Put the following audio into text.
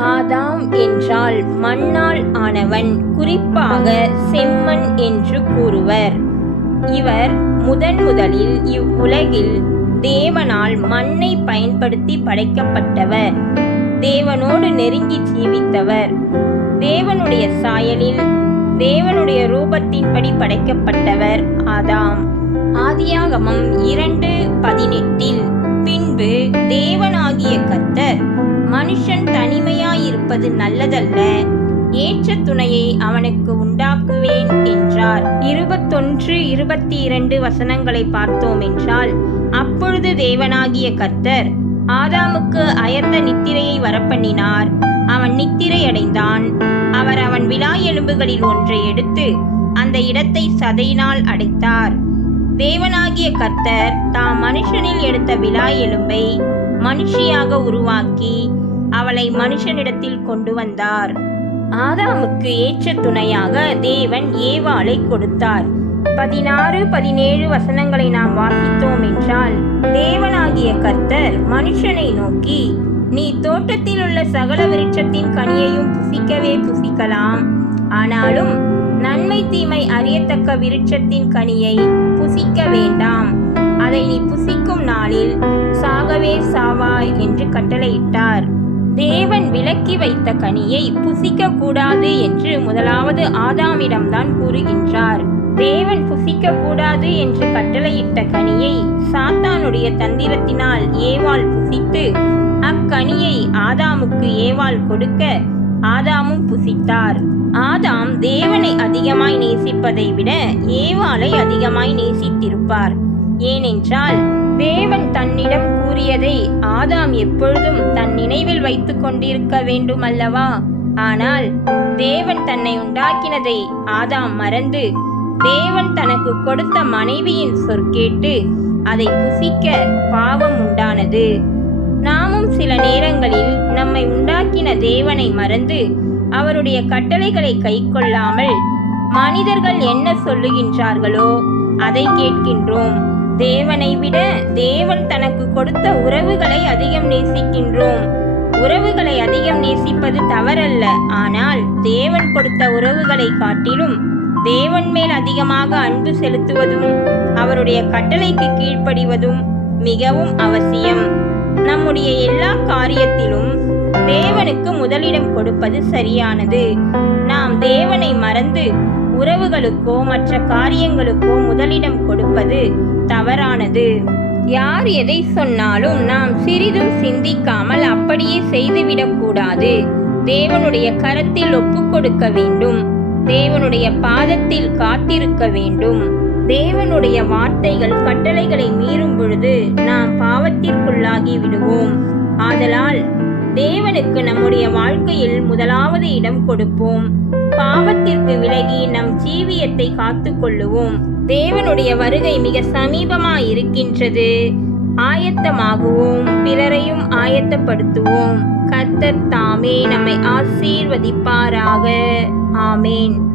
ஆதாம் என்றால் மண்ணால் ஆனவன் குறிப்பாக செம்மண் என்று கூறுவர். இவர் முதன் முதலில் இவ்வுலகில் தேவனால் மண்ணை பயன்படுத்தி படைக்கப்பட்டவர். தேவனோடு நெருங்கி ஜீவித்தவர். தேவனுடைய சாயலில் தேவனுடைய ரூபத்தின்படி படைக்கப்பட்டவர் ஆதாம். ஆதியாகமம் இரண்டு பதினெட்டில் பின்பு தேவனாகிய கத்தர் மனுஷன் தனிமையாயிருப்பது நல்லதல்ல. ஏற்ற துணையை அவனுக்கு உண்டாக்குவேன் என்றார். இருபத்தொன்று இருபத்தி இரண்டு வசனங்களை பார்த்தோம் என்றால் அப்பொழுது தேவனாகிய கர்த்தர் ஆதாமுக்கு அயர்ந்த நித்திரையை வரப்பண்ணினார். அவன் நித்திரையடைந்தான். அவர் அவன் விழா எலும்புகளில் ஒன்றை எடுத்து அந்த இடத்தை சதையினால் அடைத்தார். தேவனாகிய கர்த்தர் தாம் மனுஷனில் எடுத்த விழா எலும்பை மனுஷியாக உருவாக்கி அவளை மனுஷனிடத்தில் கொண்டு வந்தார். ஆதாமுக்கு ஏற்ற துணையாக தேவன் ஏவாளை கொடுத்தார். பதினாறு பதினேழு வசனங்களை நாம் வாசித்தோம் என்றால் தேவனாகிய கர்த்தர் மனுஷனை நோக்கி நீ தோட்டத்தில் உள்ள சகல விருட்சத்தின் கனியையும் புசிக்கவே புசிக்கலாம். ஆனாலும் நன்மை தீமை அறியத்தக்க விருட்சத்தின் கனியை புசிக்க வேண்டாம். அதை நீ புசிக்கும் நாளில் சாகவே சாவாய் என்று கட்டளையிட்டார். தேவன் விலக்கி வைத்த கனியை புசிக்க கூடாது என்று முதலாவது ஆதாமிடம்தான் கூறுகின்றார். தேவன் புசிக்க கூடாது என்று கட்டளையிட்ட கனியை சாத்தானுடைய தந்திரத்தினால் ஏவாள் புசித்து அக்கனியை ஆதாமுக்கு ஏவாள் கொடுக்க ஆதாமும் புசித்தார். ஆதாம் தேவனை அதிகமாய் நேசிப்பதை விட ஏவாளை அதிகமாய் நேசித்திருப்பார். ஏனென்றால் தேவன் தன்னிடம் கூறியதை ஆதாம் எப்பொழுதும் தன் நினைவில் வைத்துக் கொண்டிருக்க வேண்டும் அல்லவா ஆனால் தேவன் தன்னை உண்டாக்கினதை ஆதாம் மறந்து தேவன் தனக்கு கொடுத்த மனைவியின் சொற்கேட்டு அதை புசிக்க பாவம் உண்டானது. நாமும் சில நேரங்களில் நம்மை உண்டாக்கின தேவனை மறந்து அவருடைய கட்டளைகளை கைக்கொள்ளாமல் மனிதர்கள் என்ன சொல்லுகின்றார்களோ அதை கேட்கின்றோம். தேவனை விட தேவன் தனக்கு கொடுத்த உறவுகளை அதிகம் நேசிக்கின்றோம். உறவுகளை அதிகம் நேசிப்பது தவறல்ல. ஆனால் தேவன் கொடுத்த உறவுகளை காட்டிலும் தேவன் மேல் அதிகமாக அன்பு செலுத்துவதும் அவருடைய கட்டளைக்கு கீழ்ப்படிவதும் மிகவும் அவசியம். நம்முடைய எல்லா காரியத்திலும் தேவனுக்கு முதலிடம் கொடுப்பது சரியானது. நாம் தேவனை மறந்து உறவுகளுக்கோ மற்ற காரியங்களுக்கோ முதலிடம் கொடுப்பது தவறானது. யார் எதை சொன்னாலும் நாம் சிறிதும் சிந்திக்காமல் அப்படியே செய்துவிடக்கூடாது தேவனுடைய கரத்தில் ஒப்புக் கொடுக்க வேண்டும். தேவனுடைய பாதத்தில் காத்திருக்க வேண்டும். தேவனுடைய வார்த்தைகள் கட்டளைகளை மீறும் பொழுது நாம் பாவத்திற்குள்ளாகி விடுவோம். ஆதலால் தேவனுக்கு நம்முடைய வாழ்க்கையில் முதலாவது இடம் கொடுப்போம். பாவத்திற்கு விலகி நம் ஜீவியத்தை காத்து கொள்ளுவோம் தேவனுடைய வருகை மிக சமீபமாய் இருக்கின்றது ஆயத்தமாகுவோம் பிறரையும் ஆயத்தப்படுத்துவோம். கர்த்தர் தாமே நம்மை ஆசீர்வதிப்பாராக. ஆமேன்.